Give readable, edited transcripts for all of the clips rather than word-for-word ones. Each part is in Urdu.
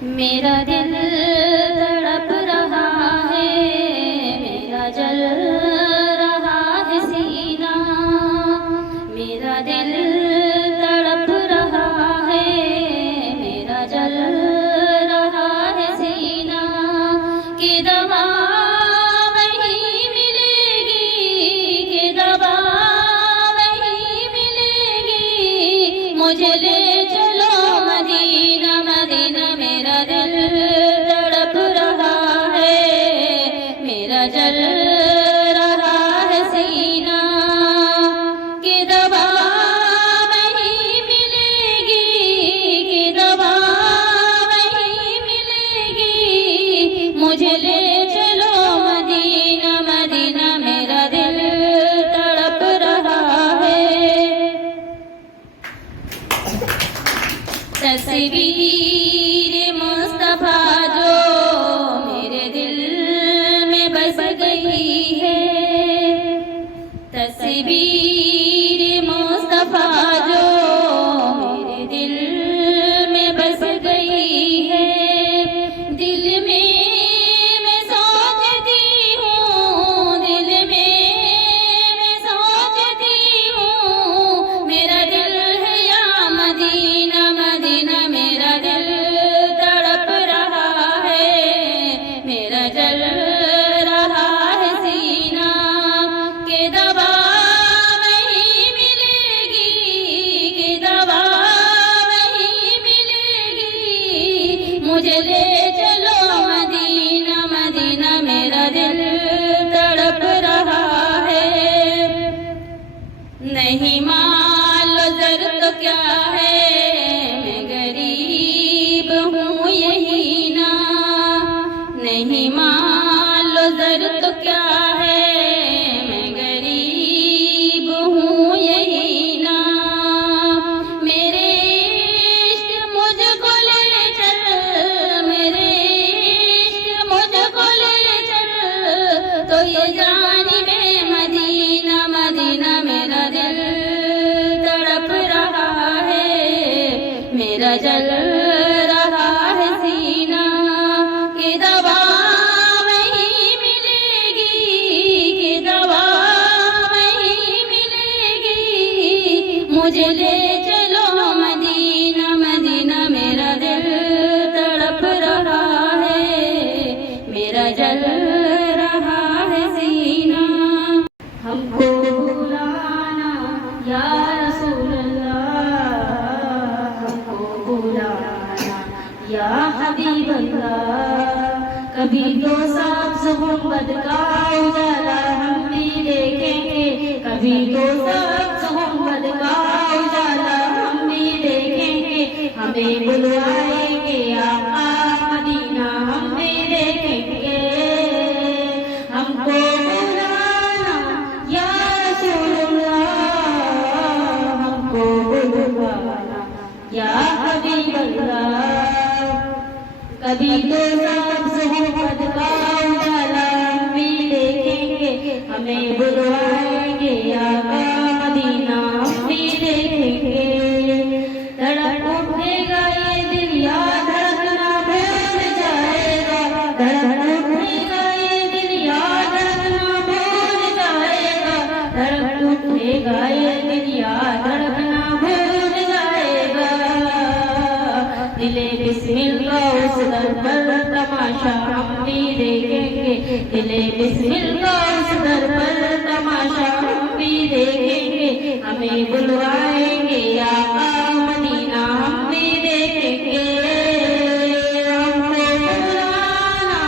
میرا دل تڑپ رہا ہے، میرا جل رہا ہے سینہ، میرا دل تڑپ رہا ہے، میرا جل رہا ہے سینہ، کہ دوا وہیں ملے گی، کہ دوا وہیں ملے گی، مجھے لے چلو مدینہ مدینہ، میرا دل تڑپ رہا ہے، میرا جل رہا ہے سینہ، کہ دوا وہیں ملے گی، کہ دوا وہیں ملے گی، مجھے لے چلو مدینہ مدینہ، میرا دل تڑپ رہا ہے۔ تصویر مصطفیٰ جو میرے دل میں بس گئی ہے، تصویر مصطفیٰ جو میرے دل میں بس گئی ہے، دل میں سوچتی ہوں، دل میں سوچتی ہوں، میرا دل ہے یا مدینہ مدینہ، میرا دل تڑپ رہا ہے، میرا جل رہا ہے سینہ، کہ دوا وہیں ملے گی، کہ دوا وہیں ملے گی، مجھے لے چلو مدینہ مدینہ، میرا دل تڑپ رہا ہے۔ نہیں مال و زر تو کیا ہے، میں غریب ہوں یہی نا، نہیں مال و زر تو کیا ہے، میں غریب ہوں یہی نا، میرے عشق مجھ کو لے چل، میرے عشق مجھ کو لے چل، تو یہ جانب مدینہ مدینہ، میرا دل تڑپ رہا ہے، میرا جل رہا ہے سینہ، کہ دوا وہیں ملے گی، کہ دوا وہیں ملے گی، مجھے لے چلو مدینہ مدینہ، میرا دل تڑپ رہا ہے، میرا جل رہا ہے سینہ۔ ہم کو بلانا یا رسول اللہ، ہم کو بلانا یا حبیب اللہ، کبھی تو سبز گنبد کا اجالا ہم بھی دیکھیں گے، کبھی تو سبز گنبد کا اجالا ہم بھی دیکھیں گے، ہمیں بلوائیں گے آقا مدینہ ہم بھی دیکھیں گے، ہم کو بلانا یا رسول اللہ، ہم کو بلانا یا حبیب اللہ، کبھی تو سبز گنبد کا اجالا ہم بھی دیکھیں گے، ہمیں بلوائیں گے آقا مدینہ ہم بھی دیکھیں گے، دھڑک اٹھے گا یہ دل یا دھڑکنا بھول جائے گا، دھڑک اٹھے گا یہ دل یا دھڑکنا بھول جائے گا، دھڑک اٹھے گا یہ دل یا دھڑکنا بھول جائے گا، دلے بسمل کا اس در پر تماشا ہم بھی دیکھیں گے، دلے بسمل کا اس در پر تماشا ہم بھی دیکھیں گے، ہمیں بلوائیں گے آقا مدینہ ہم بھی دیکھیں گے، ہم کو بلانا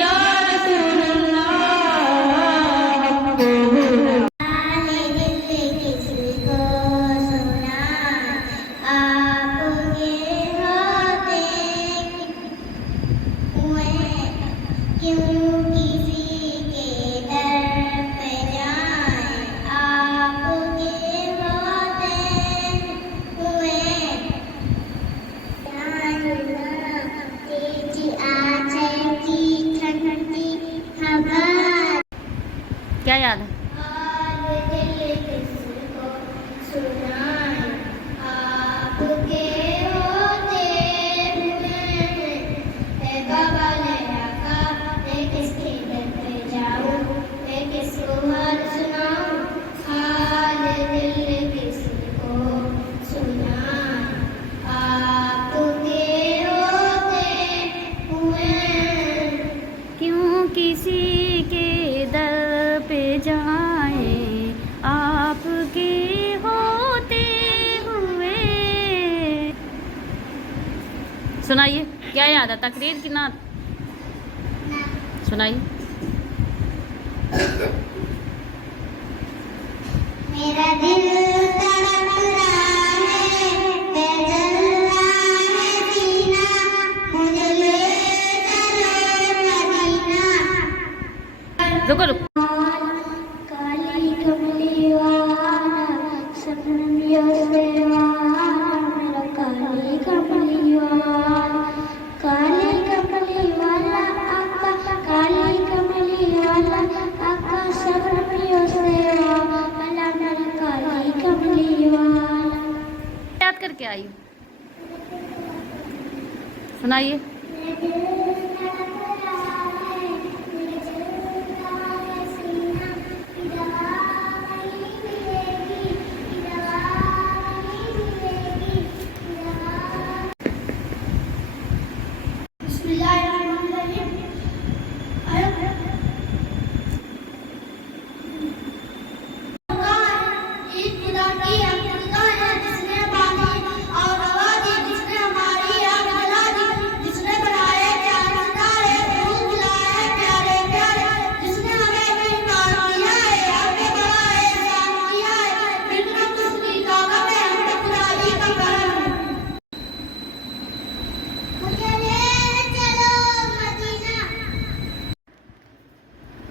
یا رسول اللہ، ہم کو بلانا۔ کیا یاد ہے؟ سنائیے کیا یاد ہے، تقریر کی نعت سنائیے. میرا دل تڑپ رہا ہے جل رہا ہے سینہ مجھے لے چلو مدینہ. رکو رکو. کالی کملی والا سپن سے میرا کالی کملی والا، کالی کملی والا آقا، کالی کملی والا آقا سپن سے اللہ میرا کالی کملی والا. یاد کر کے آئی سنائیے.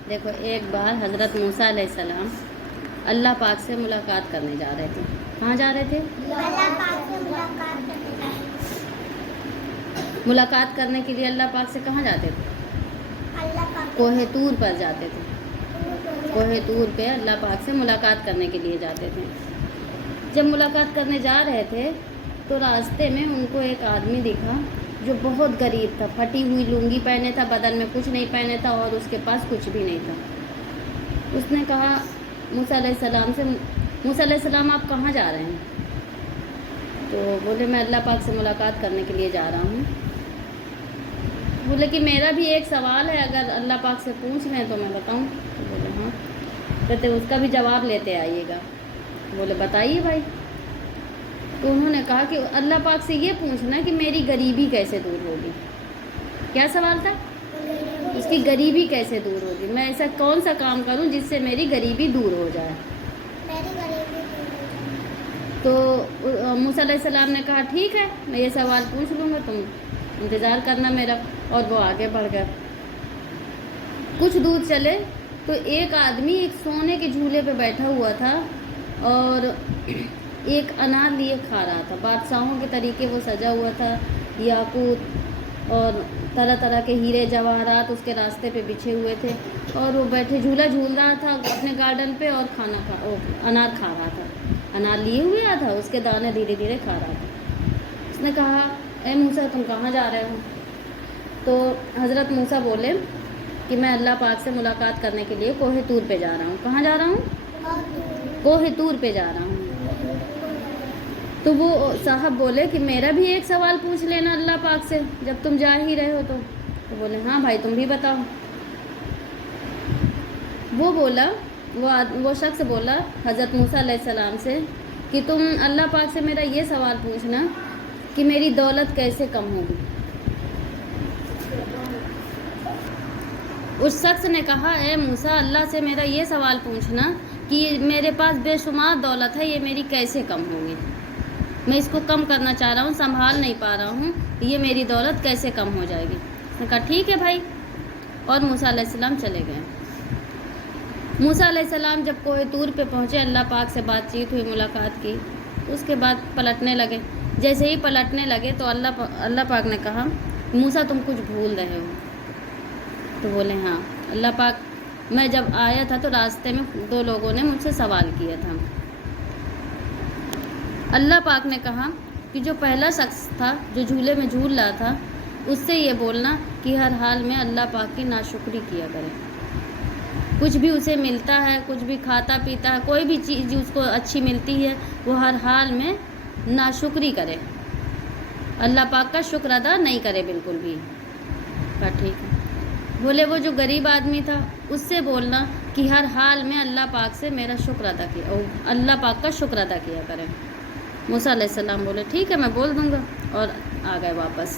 دیکھو ایک بار حضرت موسیٰ علیہ السلام اللہ پاک سے ملاقات کرنے جا رہے تھے. کہاں جا رہے تھے؟ ملاقات کرنے کے لیے اللہ پاک سے کہاں جاتے تھے؟ کوہ طور پر جاتے تھے. کوہ طور پہ اللہ پاک سے ملاقات کرنے کے لیے جاتے تھے. جب ملاقات کرنے جا رہے تھے تو راستے میں ان کو ایک آدمی دکھا جو بہت غریب تھا، پھٹی ہوئی لنگی پہنے تھا، بدن میں کچھ نہیں پہنے تھا اور اس کے پاس کچھ بھی نہیں تھا. اس نے کہا موسیٰ علیہ السلام سے، موسیٰ علیہ السلام آپ کہاں جا رہے ہیں؟ تو بولے میں اللہ پاک سے ملاقات کرنے کے لیے جا رہا ہوں. بولے کہ میرا بھی ایک سوال ہے، اگر اللہ پاک سے پوچھ لیں تو میں بتاؤں؟ تو بولے ہاں. کہتے اس کا بھی جواب لیتے آئیے گا. بولے بتائیے بھائی. تو انہوں نے کہا کہ اللہ پاک سے یہ پوچھنا کہ میری غریبی کیسے دور ہوگی. کیا سوال تھا؟ اس کی غریبی کیسے دور ہوگی، میں ایسا کون سا کام کروں جس سے میری غریبی دور ہو جائے. تو موسیٰ علیہ السلام نے کہا ٹھیک ہے میں یہ سوال پوچھ لوں گا، تم انتظار کرنا میرا. اور وہ آگے بڑھ گیا. کچھ دور چلے تو ایک آدمی ایک سونے کے جھولے پہ بیٹھا ہوا تھا اور ایک انار لیے کھا رہا تھا. بادشاہوں کے طریقے وہ سجا ہوا تھا، یاقوت اور طرح طرح کے ہیرے جواہرات اس کے راستے پہ بچھے ہوئے تھے. اور وہ بیٹھے جھولا جھول رہا تھا اپنے گارڈن پہ اور انار کھا رہا تھا. انار لیے ہوئے تھا، اس کے دانے دھیرے دھیرے کھا رہا تھا. اس نے کہا اے موسیٰ تم کہاں جا رہے ہو؟ تو حضرت موسیٰ بولے کہ میں اللہ پاک سے ملاقات کرنے کے لیے کوہ طور پہ جا رہا ہوں. کہاں جا رہا ہوں؟ کوہ طور پہ جا رہا ہوں. تو وہ صاحب بولے کہ میرا بھی ایک سوال پوچھ لینا اللہ پاک سے جب تم جا ہی رہے ہو. تو بولے ہاں بھائی تم بھی بتاؤ. وہ شخص بولا حضرت موسیٰ علیہ السلام سے کہ تم اللہ پاک سے میرا یہ سوال پوچھنا کہ میری دولت کیسے کم ہوگی. اس شخص نے کہا اے موسیٰ اللہ سے میرا یہ سوال پوچھنا کہ میرے پاس بے شمار دولت ہے، یہ میری کیسے کم ہوگی. میں اس کو کم کرنا چاہ رہا ہوں، سنبھال نہیں پا رہا ہوں، یہ میری دولت کیسے کم ہو جائے گی. اس نے کہا ٹھیک ہے بھائی. اور موسیٰ علیہ السلام چلے گئے. موسیٰ علیہ السلام جب کوہ طور پہ پہنچے، اللہ پاک سے بات چیت ہوئی، ملاقات کی. اس کے بعد پلٹنے لگے. جیسے ہی پلٹنے لگے تو اللہ پاک نے کہا موسیٰ تم کچھ بھول رہے ہو. تو بولے ہاں. اللہ پاک میں جب آیا تھا تو راستے میں 2 لوگوں نے مجھ سے سوال کیا تھا. اللہ پاک نے کہا کہ جو پہلا شخص تھا جو جھولے میں جھول رہا تھا اس سے یہ بولنا کہ ہر حال میں اللہ پاک کی ناشکری کیا کرے. کچھ بھی اسے ملتا ہے، کچھ بھی کھاتا پیتا ہے، کوئی بھی چیز اس کو اچھی ملتی ہے وہ ہر حال میں ناشکری کرے، اللہ پاک کا شکر ادا نہیں کرے بالکل بھی. کہا ٹھیک ہے. بولے وہ جو غریب آدمی تھا اس سے بولنا کہ ہر حال میں اللہ پاک سے میرا شکر ادا کیا اور اللہ پاک کا شکر ادا کیا کریں. موسیٰ علیہ السلام بولے ٹھیک ہے میں بول دوں گا اور آ گئے واپس.